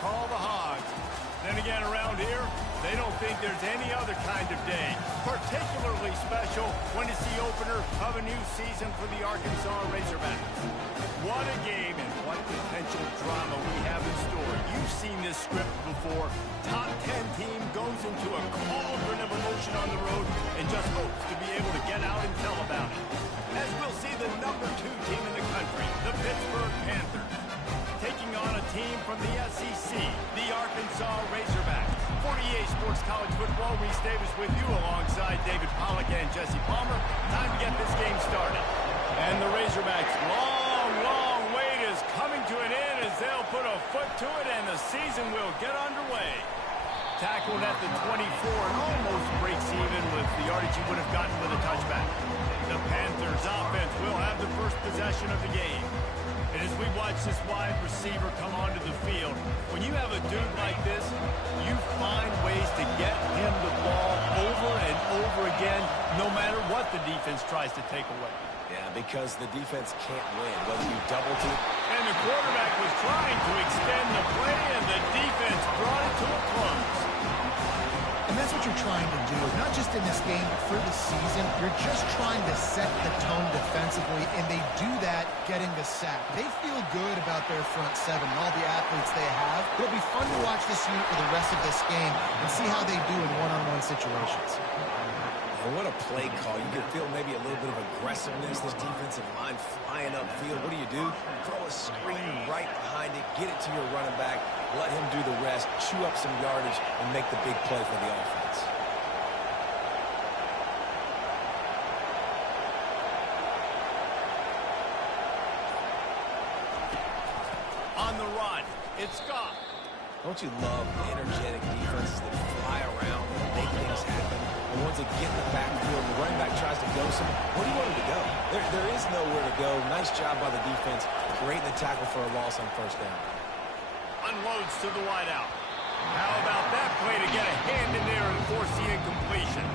call the Hogs. Then again, around here, they don't think there's any other kind of day. Particularly special when it's the opener of a new season for the Arkansas Razorbacks. What a game and what potential drama we have in store. You've seen this script before. Top 10 team goes into a cauldron of emotion on the road and just hopes to be able to get out and tell about it. As we'll see the number 2 team in the country, the Pittsburgh Panthers, taking on a team from the SEC, the Arkansas Razorbacks. 48 Sports College Football, Reese Davis with you alongside David Pollack and Jesse Palmer. Time to get this game started. And the Razorbacks' long wait is coming to an end as they'll put a foot to it and the season will get underway. Tackled at the 24 and almost breaks even with the yardage he would have gotten with a touchback. The Panthers offense will have the first possession of the game. And as we watch this wide receiver come onto the field, when you have a dude like this, you find ways to get him the ball over and over again, no matter what the defense tries to take away. Yeah, because the defense can't win, whether you double team. And the quarterback was trying to extend the play, and the defense brought it to a close. And that's what you're trying to do, not just in this game, but for the season. You're just trying to set the tone defensively, and they do that getting the sack. They feel good about their front seven and all the athletes they have. It'll be fun to watch this unit for the rest of this game and see how they do in one-on-one situations. And what a play call. You can feel maybe a little bit of aggressiveness. This defensive line flying upfield. What do? Throw a screen right behind it. Get it to your running back. Let him do the rest. Chew up some yardage and make the big play for the offense. On the run, it's Scott. Don't you love energetic defenses that fly around and make things happen? The ones that get in the backfield, the running back tries to go somewhere. Where do you want him to go? There is nowhere to go. Nice job by the defense. Great in the tackle for a loss on first down. Unloads to the wideout. How about that play to get a hand in there and force the incompletion?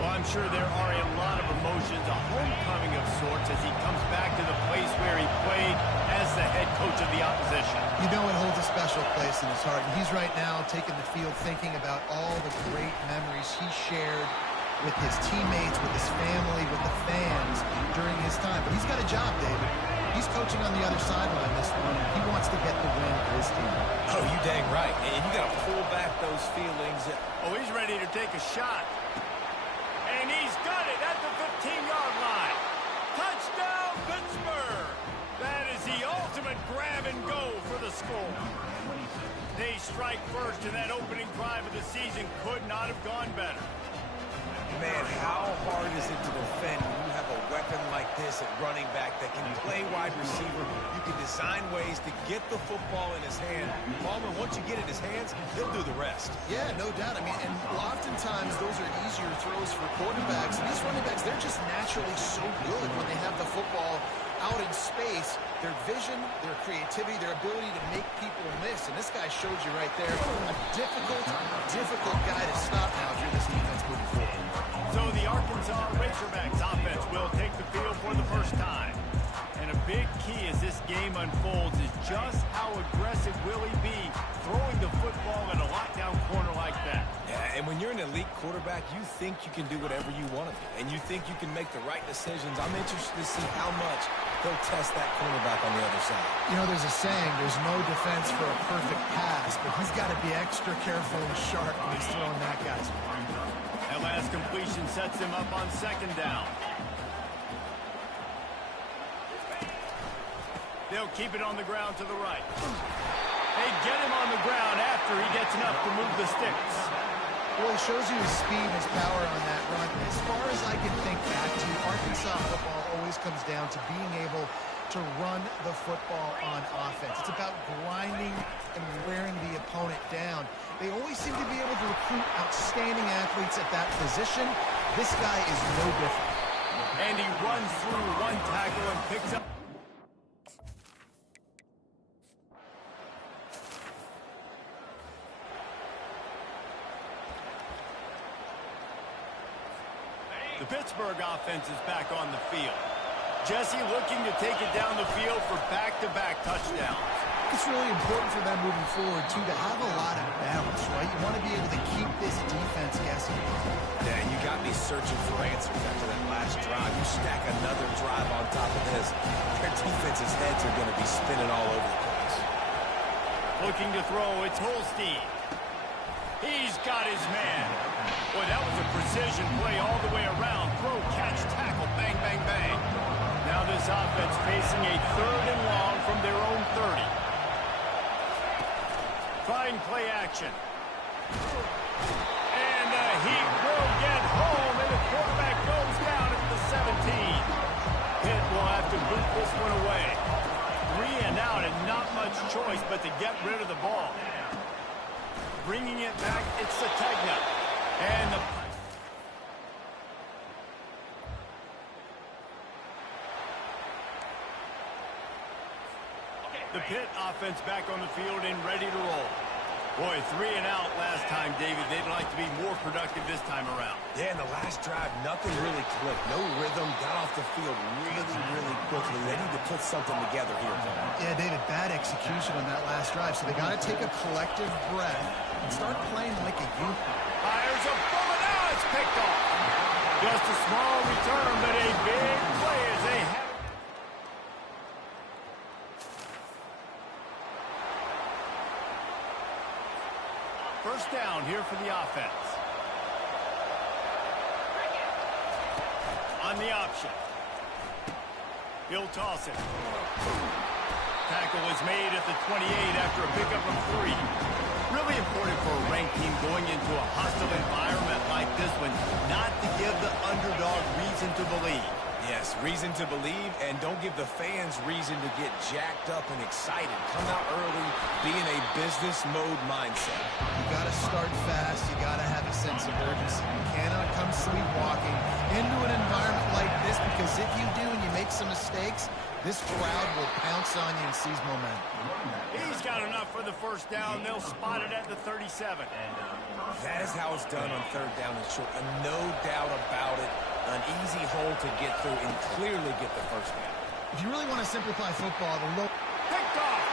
Well, I'm sure there are a lot of emotions, a homecoming of sorts as he comes back to the place where he played as the head coach of the opposition. You know it holds a special place in his heart, and he's right now taking the field thinking about all the great memories he shared with his teammates, with his family, with the fans during his time. But he's got a job, David. He's coaching on the other sideline this one, and he wants to get the win for his team. Oh, you dang right. And you got to pull back those feelings. Oh, he's ready to take a shot. And he's got it at the 15-yard line. Touchdown, Pittsburgh! That is the ultimate grab and go for the score. They strike first, and that opening drive of the season could not have gone better. Man, how hard is it to defend when you have a weapon like this at running back that can play wide receiver? You can design ways to get the football in his hand. Palmer, once you get it in his hands, he'll do the rest. Yeah, no doubt. I mean, and oftentimes those are easier throws for quarterbacks. And these running backs, they're just naturally so good when they have the football out in space. Their vision, their creativity, their ability to make people miss. And this guy showed you right there a difficult guy to stop now if you're this defense moving forward. So the Arkansas Razorbacks offense will take the field for the first time. And a big key as this game unfolds is just how aggressive will he be throwing the football in a lockdown corner like that. Yeah, and when you're an elite quarterback, you think you can do whatever you want to do. And you think you can make the right decisions. I'm interested to see how much he'll test that cornerback on the other side. You know, there's a saying, there's no defense for a perfect pass, but he's got to be extra careful and sharp when he's throwing that guy's way. That last completion sets him up on second down. They'll keep it on the ground to the right. They get him on the ground after he gets enough to move the sticks. Well, he shows you his speed and his power on that run. As far as I can think back to, Arkansas football always comes down to being able to run the football on offense. It's about grinding and wearing the opponent down. They always seem to be able to recruit outstanding athletes at that position. This guy is no different. And he runs through one tackle and picks up. The Pittsburgh offense is back on the field. Jesse looking to take it down the field for back-to-back touchdowns. it's really important for them moving forward, too, to have a lot of balance, right? You want to be able to keep this defense guessing. Yeah, you got me searching for answers after that last drive. You stack another drive on top of this, their defense's heads are going to be spinning all over the place. Looking to throw, it's Holstein. He's got his man. Boy, that was a precision play all the way around. Throw, catch, tackle, bang, bang, bang. Now this offense facing a 3rd and long from their own 30. Fine play action. And he will get home, and the quarterback goes down at the 17. Pitt will have to boot this one away. 3 and out, and not much choice but to get rid of the ball. Bringing it back, it's Sategna. And the Pitt offense back on the field and ready to roll. Boy, 3 and out last time, David. They'd like to be more productive this time around. Yeah, in the last drive, nothing really clicked. No rhythm, got off the field really quickly. They need to put something together here, Paul. Yeah, David, bad execution on that last drive, so they got to take a collective breath and start playing like a unit. Fires a bullet. Now it's picked off. Just a small return, but a big play as they have. First down here for the offense. On the option. He'll toss it. Tackle is made at the 28 after a pickup of 3. Really important for a ranked team going into a hostile environment like this one, not to give the underdog reason to believe. Yes, reason to believe, and don't give the fans reason to get jacked up and excited. Come out early, be in a business mode mindset. You got to start fast. You got to have a sense of urgency. You cannot come sleepwalking into an environment like this, because if you do and you make some mistakes, this crowd will pounce on you and seize momentum. He's got enough for the first down. They'll spot it at the 37. That is how it's done on 3rd down and short. And no doubt about it, an easy hole to get through and clearly get the first down. If you really want to simplify football, the low... Picked off.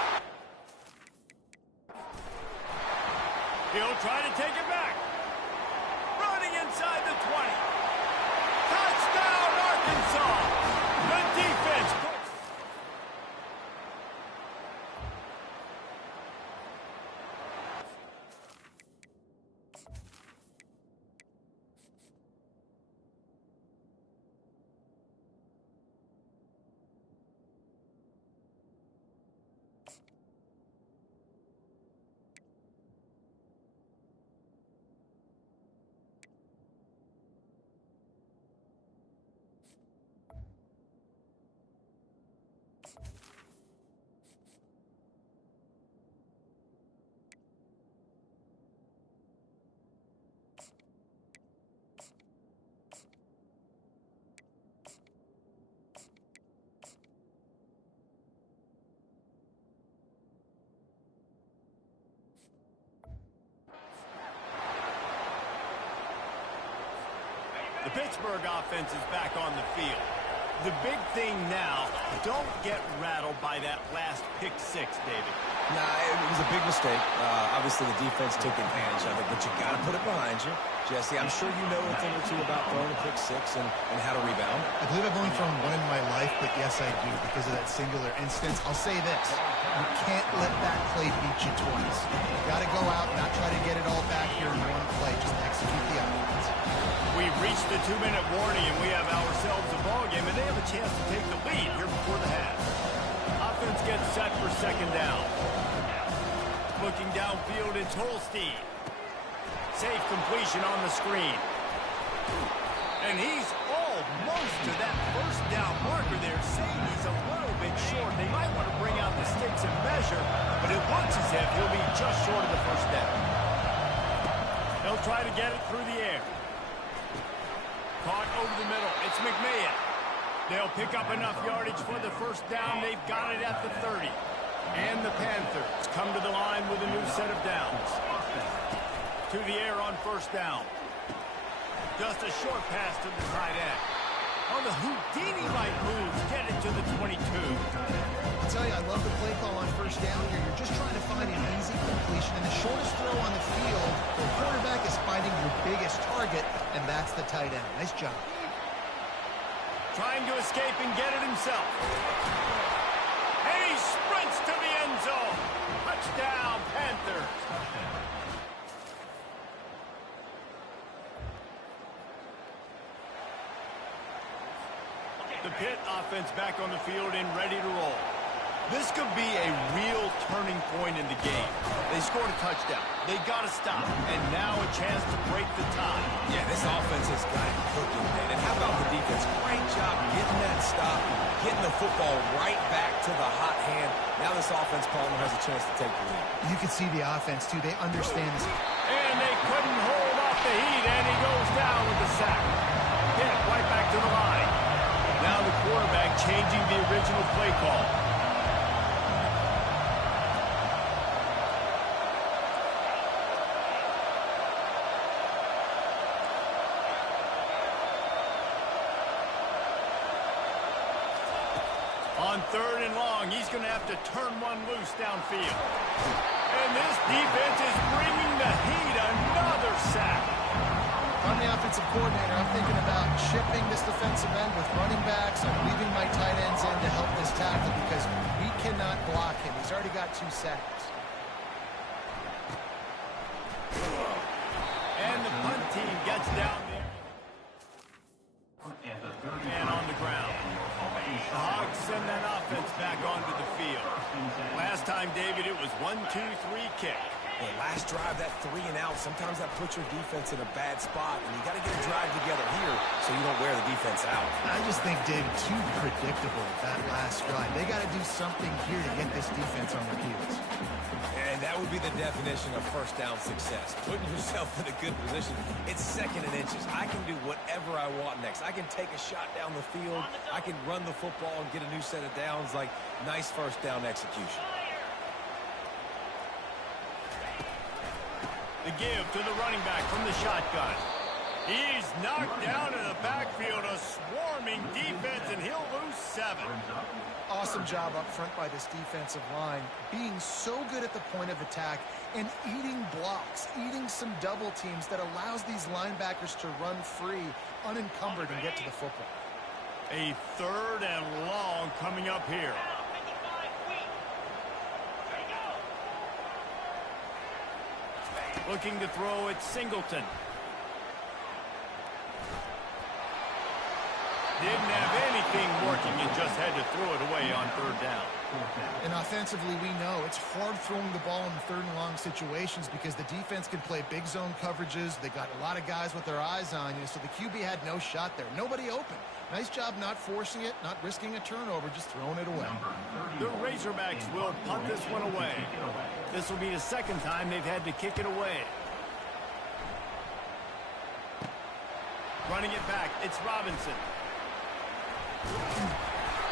He'll try to take it back. Running inside the 20. Touchdown, Arkansas. The defense. The Pittsburgh offense is back on the field. The big thing now, don't get rattled by that last pick 6, David. Nah, it was a big mistake. Obviously, the defense took advantage of it, but you got to put it behind you. Jesse, I'm sure you know a thing or two about throwing a pick 6 and how to rebound. I believe I've only thrown one in my life, but yes, I do, because of that singular instance. I'll say this. You can't let that play beat you twice. You got to go out and not try to get it all back here in one play. Just execute the offense. We've reached the 2-minute warning, and we have ourselves a ball game, and they have a chance to take the lead here before the half. Offense gets set for 2nd down. Looking downfield, it's Holstein. Safe completion on the screen. And he's almost to that first down marker there, saying he's a little bit short. They might want to bring out the sticks and measure, but it looks as if he'll be just short of the first down. They'll try to get it through the air. Caught over the middle. It's McMahon. They'll pick up enough yardage for the first down. They've got it at the 30. And the Panthers come to the line with a new set of downs. To the air on first down. Just a short pass to the tight end. On the Houdini-like moves, get it to the 22. I'll tell you, I love the play call on first down here. You're just trying to find an easy completion, and the shortest throw on the field, the quarterback is finding your biggest target, and that's the tight end. Nice job. Trying to escape and get it himself. And he sprints to the end zone. Touchdown, Panthers. The Pitt offense back on the field and ready to roll. This could be a real turning point in the game. They scored a touchdown. They got to stop. And now a chance to break the tie. Yeah, this offense has got it cooking, man. And how about the defense? Great job getting that stop, getting the football right back to the hot hand. Now this offense, Palmer, has a chance to take the lead. You can see the offense, too. They understand this. And they couldn't hold off the heat, and he goes down with the sack. Pitt right back to the line. Now the quarterback changing the original play call. On 3rd and long, he's going to have to turn one loose downfield. And this defense is bringing the heat. Another sack. I'm the offensive coordinator. I'm thinking about shipping this defensive end with running backs. I'm leaving my tight ends in to help this tackle because we cannot block him. He's already got 2 sacks. And the punt team gets down there. And on the ground. The Hogs send that offense back onto the field. Last time, David, it was 1-2-3 kick. Well, last drive, that 3 and out, sometimes that puts your defense in a bad spot, and you got to get a drive together here so you don't wear the defense out. I just think, David, too predictable that last drive. They got to do something here to get this defense on their heels. And that would be the definition of first down success. Putting yourself in a good position. It's 2nd and inches. I can do whatever I want next. I can take a shot down the field. I can run the football and get a new set of downs. Like, nice first down execution. The give to the running back from the shotgun. He's knocked down in the backfield, a swarming defense, and he'll lose 7. Awesome job up front by this defensive line, being so good at the point of attack and eating blocks, eating some double teams that allows these linebackers to run free, unencumbered, and get to the football. A 3rd and long coming up here. Looking to throw it, Singleton. Didn't have anything working and just had to throw it away on 3rd down. And offensively, we know it's hard throwing the ball in the 3rd and long situations because the defense can play big zone coverages. They got a lot of guys with their eyes on you, so the QB had no shot there. Nobody open. Nice job not forcing it, not risking a turnover, just throwing it away. The Razorbacks will punt this one away. This will be the 2nd time they've had to kick it away. Running it back, it's Robinson.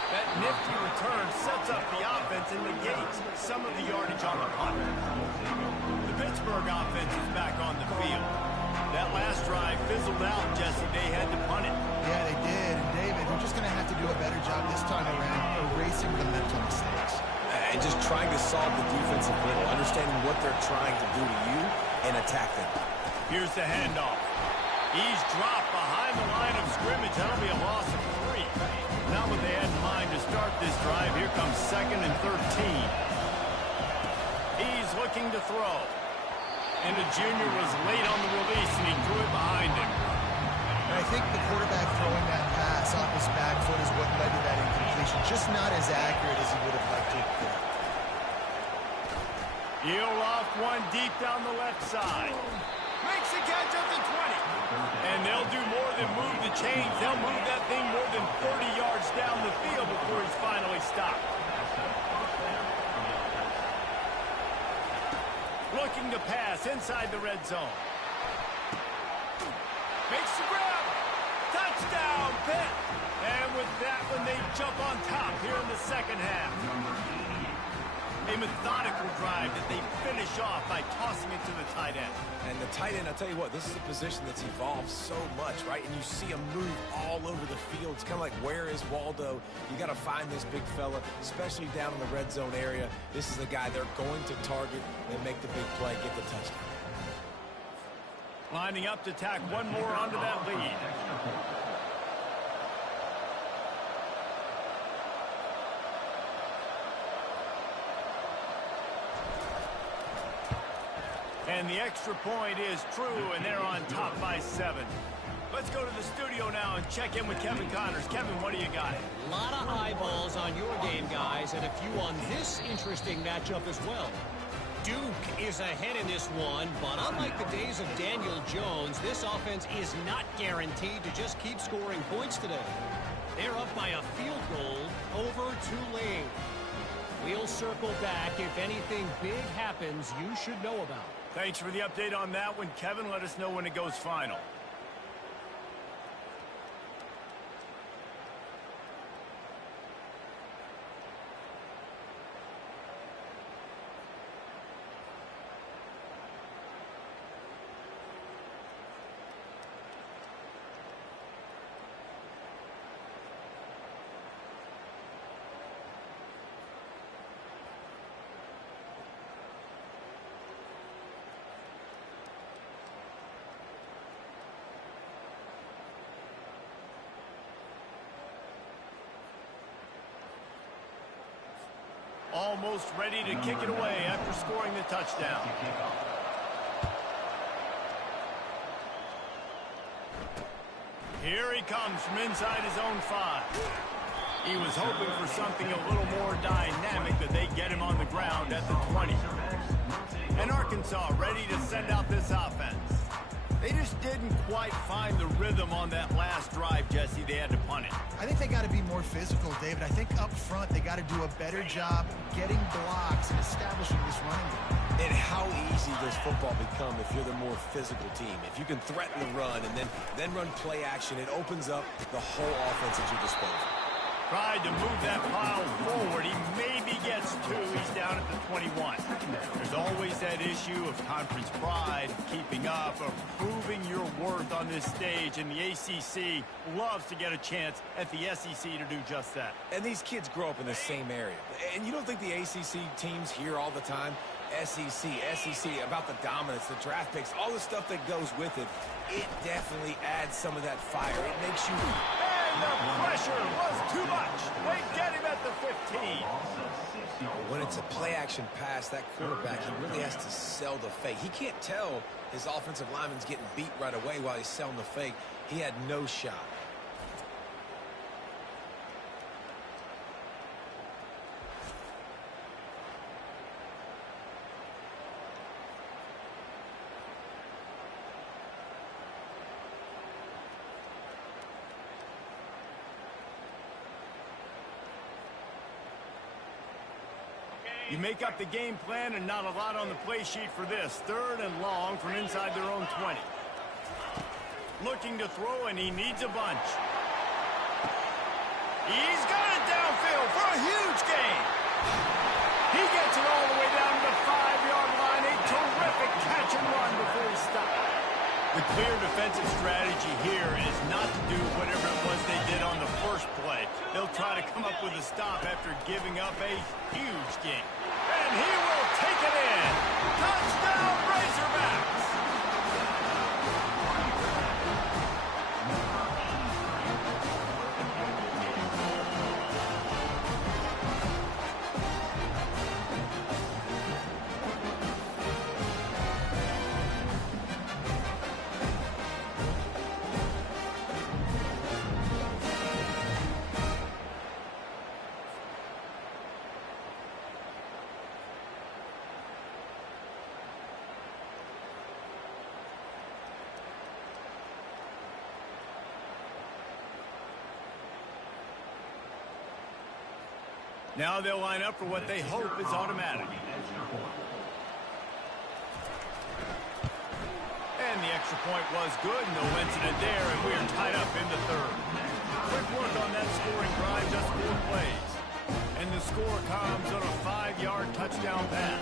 That nifty return sets up the offense and negates some of the yardage on the punt. The Pittsburgh offense is back on the field. That last drive fizzled out, Jesse. They had to punt it. Yeah, they did. And David, they're just going to have to do a better job this time around erasing the mental mistakes. And just trying to solve the defensive riddle, understanding what they're trying to do to you and attack them. Here's the handoff. He's dropped behind the line of scrimmage. That'll be a loss of 3. Not what they had in mind to start this drive. Here comes 2nd and 13. He's looking to throw. And the junior was late on the release, and he threw it behind him. And I think the quarterback throwing that pass off his back foot is what led to that incompletion. Just not as accurate as he would have liked to have been. He'll loft one deep down the left side. Makes the catch at the 20. And they'll do more than move the chains. They'll move that thing more than 30 yards down the field before he's finally stopped. Looking to pass inside the red zone. Makes the grab. Touchdown, Pitt. And with that one, they jump on top here in the 2nd half. A methodical drive that they finish off by tossing it to the tight end. And the tight end, I'll tell you what, this is a position that's evolved so much, right? And you see him move all over the field. It's kind of like, where is Waldo? You got to find this big fella, especially down in the red zone area. This is the guy they're going to target and make the big play, get the touchdown. Lining up to tack one more onto that lead. And the extra point is true, and they're on top by 7. Let's go to the studio now and check in with Kevin Connors. Kevin, what do you got? A lot of eyeballs on your game, guys, and a few on this interesting matchup as well. Duke is ahead in this one, but unlike the days of Daniel Jones, this offense is not guaranteed to just keep scoring points today. They're up by a field goal over Tulane. We'll circle back if anything big happens you should know about. Thanks for the update on that one, Kevin. Let us know when it goes final. Almost ready to kick it away after scoring the touchdown. Here he comes from inside his own 5. He was hoping for something a little more dynamic, that they get him on the ground at the 20. And Arkansas ready to send out this offense. They just didn't quite find the rhythm on that last drive, Jesse. They had to punt it. I think they got to be more physical, David. I think up front they got to do a better job getting blocks and establishing this running game. And how easy does football become if you're the more physical team? If you can threaten the run and then run play action, it opens up the whole offense at your disposal. Tried to move that pile forward. He maybe gets 2. He's down at the 21. There's always that issue of conference pride, keeping up, of proving your worth on this stage, and the ACC loves to get a chance at the SEC to do just that. And these kids grow up in the same area. And you don't think the ACC teams hear all the time? SEC, about the dominance, the draft picks, all the stuff that goes with it. It definitely adds some of that fire. It makes you... And the pressure was too much. They get him at the 15. When it's a play-action pass, that quarterback, he really has to sell the fake. He can't tell his offensive lineman's getting beat right away while he's selling the fake. He had no shot. You make up the game plan, and not a lot on the play sheet for this. 3rd and long from inside their own 20. Looking to throw, and he needs a bunch. He's got it downfield for a huge gain. He gets it all the way down to the 5-yard line. A terrific catch and run before he stopped. The clear defensive strategy here is not to do whatever it was they did on the first play. They'll try to come up with a stop after giving up a huge gain. And he will take it in. Touchdown, Razorbacks! Now they'll line up for what they hope is automatic. And the extra point was good. No incident there, and we are tied up in the 3rd. Quick work on that scoring drive, just 4 plays. And the score comes on a 5-yard touchdown pass.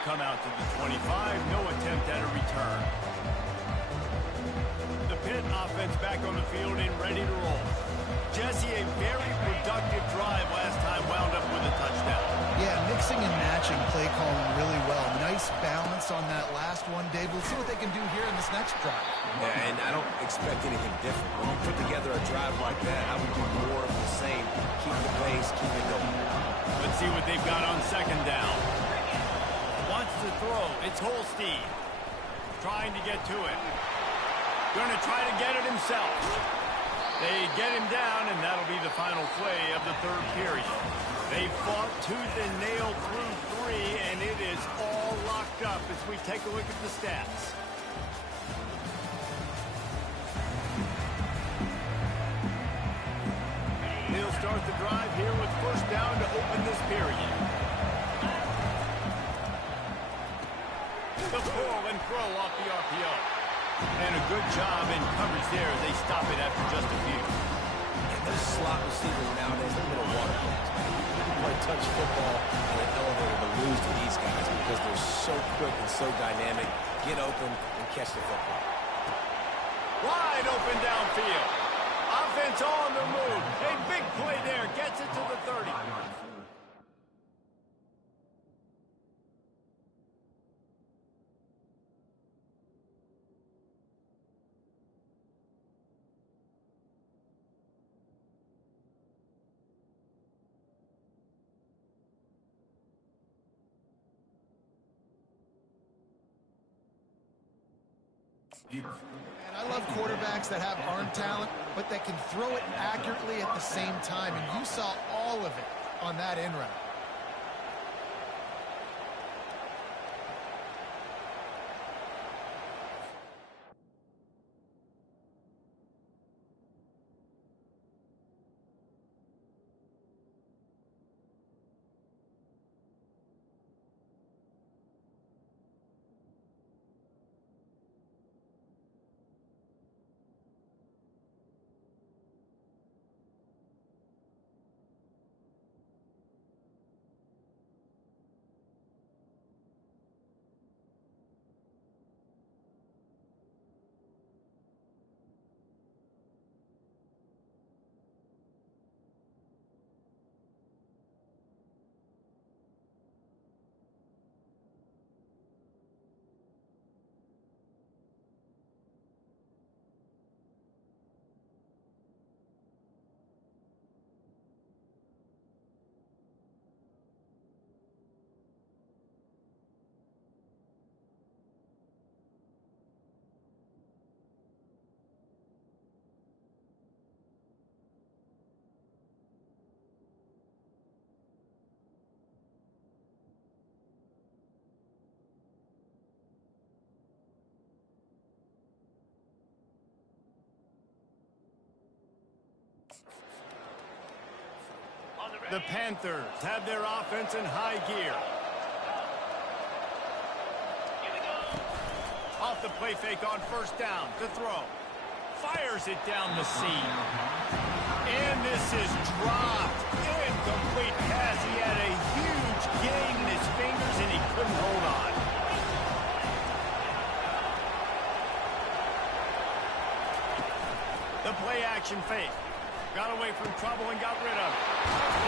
will come out to the 25. No attempt at a return. The Pitt offense back on the field and ready to roll. Jesse, a very productive drive last time, wound up with a touchdown. Yeah, mixing and matching play calling really well. Nice balance on that last one, Dave. Let's see what they can do here in this next drive. Yeah, and I don't expect anything different. When you put together a drive like that, I would do more of the same. Keep the pace, keep it going. Let's see what they've got on second down. Wants to throw. It's Holstein. Trying to get to it. Going to try to get it himself. They get him down, and that'll be the final play of the third period. They fought tooth and nail through 3, and it is all locked up as we take a look at the stats. He'll start the drive here with first down to open this period. The pull and throw off the RPO. And a good job in coverage there. They stop it after just a few. And those slot receivers nowadays, they're little water players. You can play touch football on an elevator to lose to these guys because they're so quick and so dynamic. Get open and catch the football. Wide open downfield. Offense on the move. A big play there. Gets it to the 30. And I love quarterbacks that have arm talent, but that can throw it accurately at the same time. And you saw all of it on that in route. The Panthers have their offense in high gear. Off the play fake on first down to throw. Fires it down the seam. And this is dropped. Incomplete pass. He had a huge gain in his fingers and he couldn't hold on. The play action fake. Got away from trouble and got rid of it.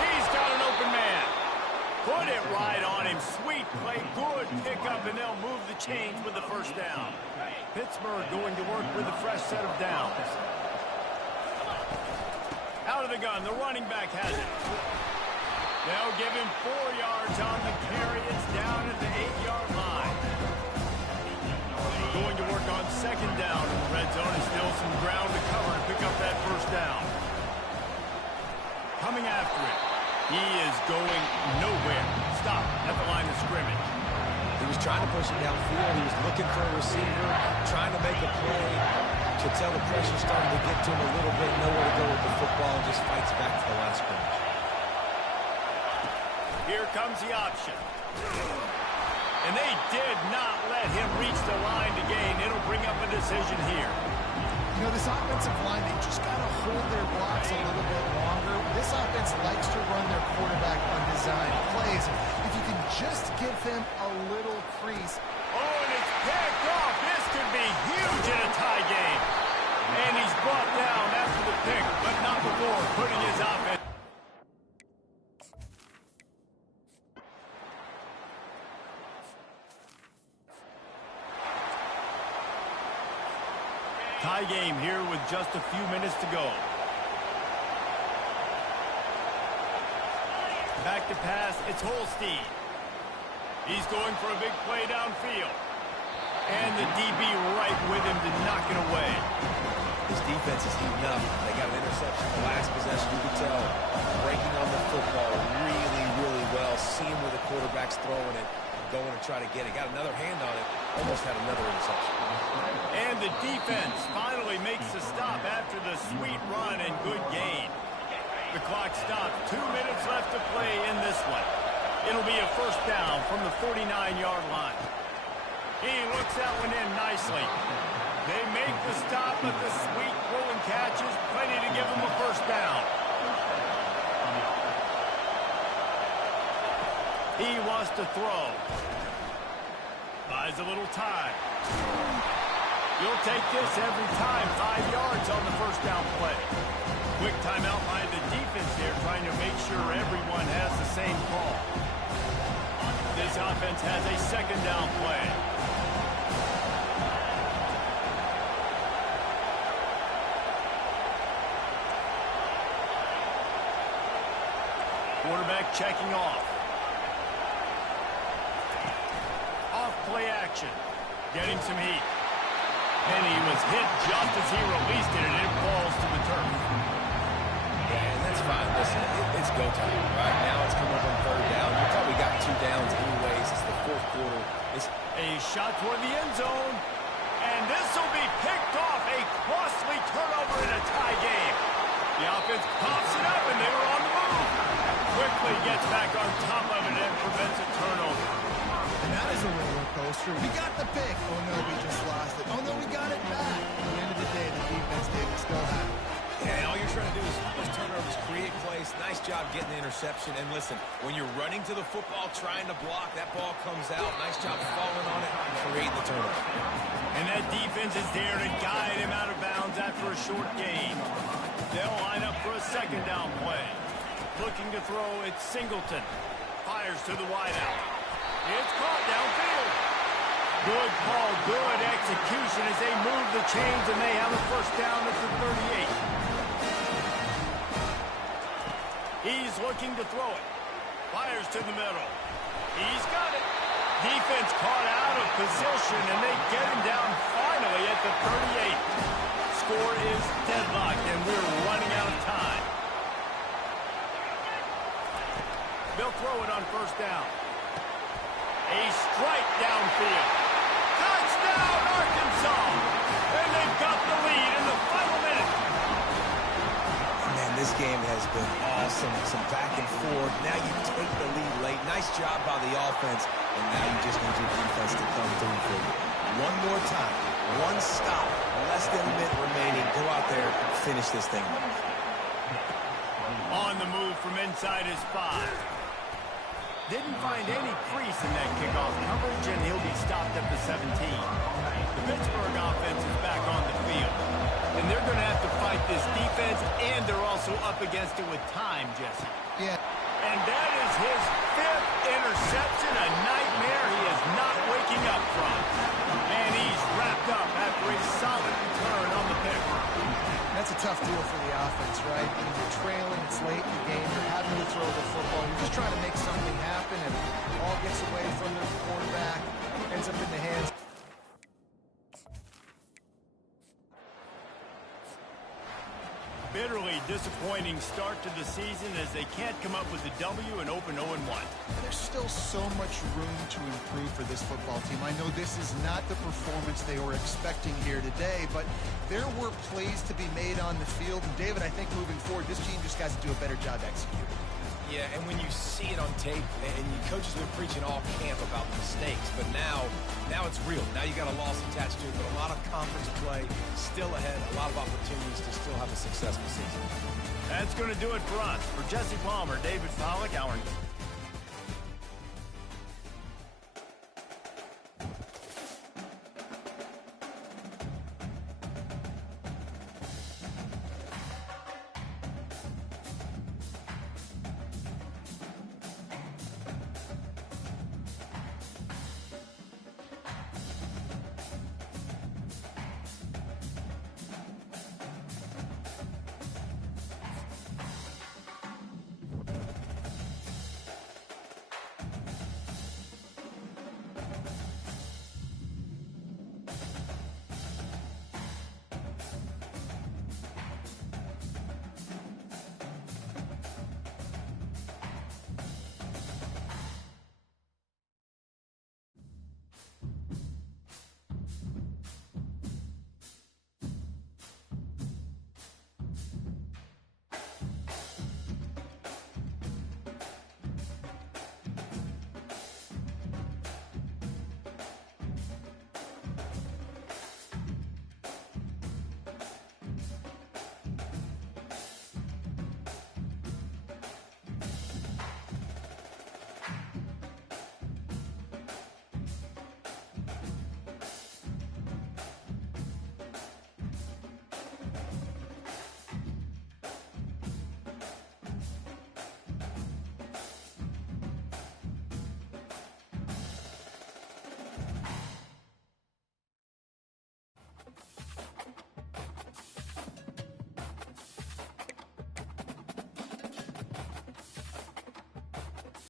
He's got an open man. Put it right on him. Sweet play. Good pickup, and they'll move the chains with the first down. Pittsburgh going to work with a fresh set of downs. Out of the gun. The running back has it. They'll give him 4 yards on the carry. It's down at the 8-yard line. Going to work on second down in the red zone. And still some ground to cover to pick up that first down. Coming after it. He is going nowhere. Stop at the line of scrimmage. He was trying to push it downfield. He was looking for a receiver, trying to make a play. You could tell the pressure starting to get to him a little bit. Nowhere to go with the football and just fights back to the line of scrimmage. Here comes the option. And they did not let him reach the line to gain. It'll bring up a decision here. You know, this offensive line, they just got to hold their blocks a little bit longer. This offense likes to run their quarterback on design plays. If you can just give him a little crease. Oh, and it's picked off. This could be huge in a tie game. And he's brought down after the pick, but not before putting his offense. Tie game here with just a few minutes to go. Back to pass, it's Holstein. He's going for a big play downfield. And the DB right with him to knock it away. This defense is heating up. They got an interception the last possession. You can tell breaking on the football really, really well. Seeing where the quarterback's throwing it. Going to try to get it. Got another hand on it. Almost had another interception. And the defense finally makes the stop after the sweet run and good gain. The clock stops. 2 minutes left to play in this one. It'll be a first down from the 49-yard line. He looks that one in nicely. They make the stop, but the sweet throw and catch is plenty to give them a first down. He wants to throw. Buys a little time. You'll take this every time. 5 yards on the first down play. Quick timeout by the defense here, trying to make sure everyone has the same call. This offense has a second down play. Quarterback checking off. Off play action. Getting some heat. And he was hit just as he released it, and it falls to the turf. Yeah, and that's fine. Listen, it's go time. Right now it's coming up on third down. You probably got 2 downs anyways. It's the fourth quarter. It's a shot toward the end zone. And this will be picked off. A costly turnover in a tie game. The offense pops it up, and they were on the move. Quickly gets back on top of it and prevents a turnover. And that is a roller coaster. We got the pick. Oh, no, we just lost it. Oh, no, we got it back. At the end of the day, the defense didn't still have it. Yeah, and all you're trying to do is force turnovers, create plays. Nice job getting the interception. And listen, when you're running to the football, trying to block, that ball comes out. Nice job falling on it and creating the turnover. And that defense is there to guide him out of bounds after a short gain. They'll line up for a second down play. Looking to throw, it's Singleton. Fires to the wideout. It's caught downfield. Good call, good execution as they move the chains, and they have a first down at the 38. He's looking to throw it. Fires to the middle. He's got it. Defense caught out of position, and they get him down finally at the 38. Score is deadlocked, and we're running out of time. They'll throw it on first down. A strike downfield. Touchdown, Arkansas! And they've got the lead in the final minute. Man, this game has been awesome. Some back and forth. Now you take the lead late. Nice job by the offense. And now you just need your defense to come through for you. One more time. One stop. Less than a minute remaining. Go out there and finish this thing. On the move from inside his 5. Didn't find any crease in that kickoff coverage, and he'll be stopped at the 17. The Pittsburgh offense is back on the field. And they're going to have to fight this defense, and they're also up against it with time, Jesse. Yeah. And that is his 5th interception, a nightmare he is not waking up from. And he's wrapped up after a solid return on the pick. That's a tough deal for the offense, right? When you're trailing, it's late in the game, you're having to throw the football, you're just trying to make something happen, and the ball gets away from the quarterback, ends up in the hands. Bitterly disappointing start to the season as they can't come up with a W and open 0-1. There's still so much room to improve for this football team. I know this is not the performance they were expecting here today, but there were plays to be made on the field. And David, I think moving forward, this team just has to do a better job executing. Yeah, and when you see it on tape, and coaches have been preaching all camp about the mistakes, but now it's real. Now you got a loss attached to it, but a lot of conference play still ahead, a lot of opportunities to still have a successful season. That's going to do it for us. For Jesse Palmer, David Pollack, our